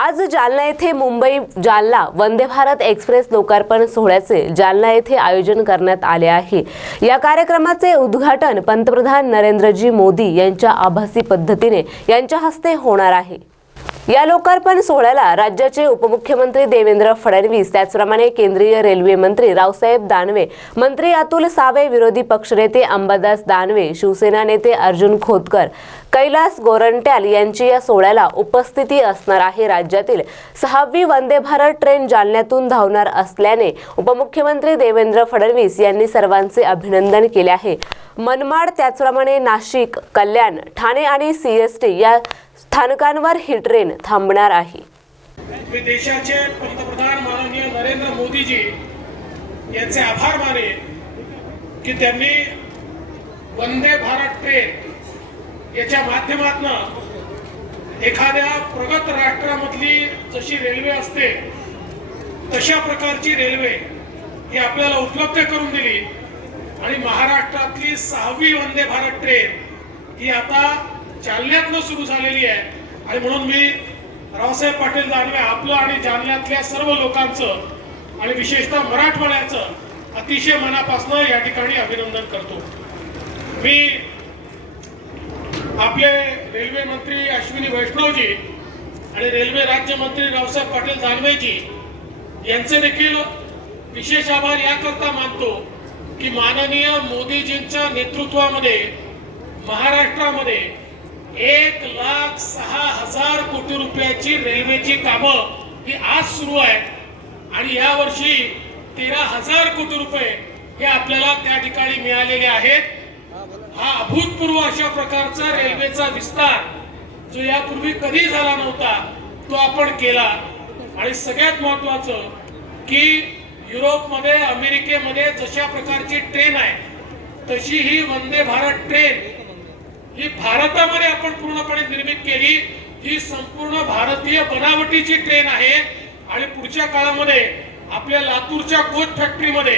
आज जालना येथे मुंबई जालना वंदे भारत एक्सप्रेस लोकार्पण सोहळ्याचे जालना येथे आयोजन करण्यात आले आहे. या कार्यक्रमाचे उद्घाटन पंतप्रधान नरेंद्रजी मोदी यांच्या आभासी पद्धतीने यांच्या हस्ते होणार आहे. या लोकार्पण सोहळ्याला राज्याचे उपमुख्यमंत्री देवेंद्र फडणवीस त्याचप्रमाणे केंद्रीय रेल्वे मंत्री रावसाहेब दानवे मंत्री अतुल सावे विरोधी पक्षनेते अंबादास दानवे शिवसेना नेते अर्जुन खोतकर कैलास गोरंट्याल यांची या सोहळ्याला उपस्थिती असणार आहे. राज्यातील सहावी वंदे भारत ट्रेन जालन्यातून धावणार असल्याने उपमुख्यमंत्री देवेंद्र फडणवीस यांनी सर्वांचे अभिनंदन केले आहे. मनमाड त्याचप्रमाणे नाशिक कल्याण ठाणे आणि सीएसटी या स्थानकांवर ही ट्रेन थांबणार आहे. मी देशाचे पंतप्रधान माननीय नरेंद्र मोदीजी यांचे आभार माने की त्यांनी वंदे भारत ट्रेन याच्या माध्यमातून एखाद्या प्रगत राष्ट्रामधली जशी रेल्वे असते तशा प्रकारची रेल्वे ही आपल्याला उपलब्ध करून दिली. आणि महाराष्ट्रातली सहावी वंदे भारत ट्रेन ही आता जालन्यातनं सुरू झालेली आहे. आणि म्हणून मी रावसाहेब पाटील दानवे आपलं आणि जालन्यातल्या सर्व लोकांचं आणि विशेषतः मराठवाड्याचं अतिशय मनापासून या ठिकाणी अभिनंदन करतो. मी आपले रेल्वे मंत्री अश्विनी वैष्णवजी आणि रेल्वे राज्यमंत्री रावसाहेब पाटील दानवेजी यांचे देखील विशेष आभार याकरता मानतो की माननीय मोदीजींच्या नेतृत्वामध्ये महाराष्ट्रामध्ये एक लाख सहा हजार कोटी रुपयाची रेल्वेची कामं ही आज सुरू आहेत. आणि या वर्षी तेरा हजार कोटी रुपये हे आपल्याला त्या ठिकाणी मिळालेले आहेत. हा अभूतपूर्व अशा प्रकारचा रेल्वेचा विस्तार जो यापूर्वी कधी झाला नव्हता तो आपण केला. आणि सगळ्यात महत्वाचं की युरोपमध्ये अमेरिकेमध्ये जशा प्रकारची ट्रेन आहे तशी ही वंदे भारत ट्रेन ही भारतामध्ये आपण पूर्णपणे निर्मित केली. ही संपूर्ण भारतीय बनावटीची ट्रेन आहे. आणि पुढच्या काळामध्ये आपल्या लातूरच्या कोच फॅक्टरीमध्ये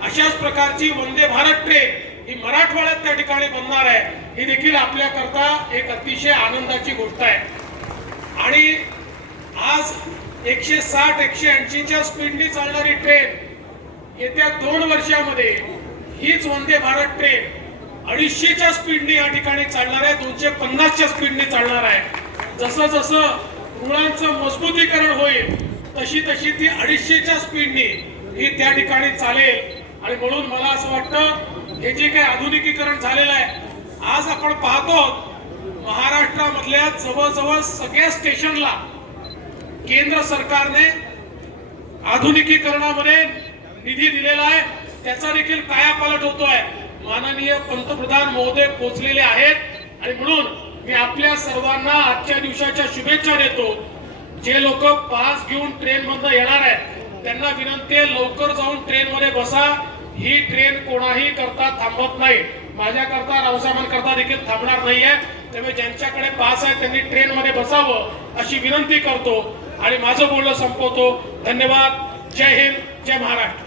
अशाच प्रकारची वंदे भारत ट्रेन ही मराठवाड्यात त्या ठिकाणी बनणार आहे. ही देखील आपल्याकरता एक अतिशय आनंदाची गोष्ट आहे. आणि आज एकशे साठ एकशे ऐंशीच्या स्पीडनी चालणारी ट्रेन येत्या दोन वर्षामध्ये हीच वंदे भारत ट्रेन अडीचशेच्या स्पीडने या ठिकाणी चालणार आहे. दोनशे पन्नासच्या स्पीडने चालणार आहे. जसं जसं रुळांचं मजबूतीकरण होईल तशी तशी ती अडीचशेच्या स्पीडने ही त्या ठिकाणी चालेल. आणि म्हणून मला असं वाटतं हे जे काही आधुनिकीकरण झालेलं आहे आज आपण पाहतो महाराष्ट्रामधल्या जवळजवळ सगळ्या स्टेशनला केंद्र सरकारने आधुनिकीकरणामध्ये निधी दिलेला आहे. त्याचा देखील कायापालट होतोय. माननीय पंतप्रधान महोदय पोहोचलेले आहेत. आणि म्हणून मी आपल्या सर्वांना आजच्या दिवसाच्या शुभेच्छा देतो. जे लोक पास घेऊन ट्रेन मधनं येणार आहेत त्यांना विनंती आहे लवकर जाऊन ट्रेन मध्ये बसा. ही ट्रेन कोणाही करता थांबत नाही. माझ्या करता रावसाहेबांकरता देखील थांबणार नाहीये. त्यामुळे ज्यांच्याकडे पास आहे त्यांनी ट्रेन मध्ये बसावं अशी विनंती करतो. आणि माझं बोलणं संपवतो. धन्यवाद. जय हिंद. जय महाराष्ट्र.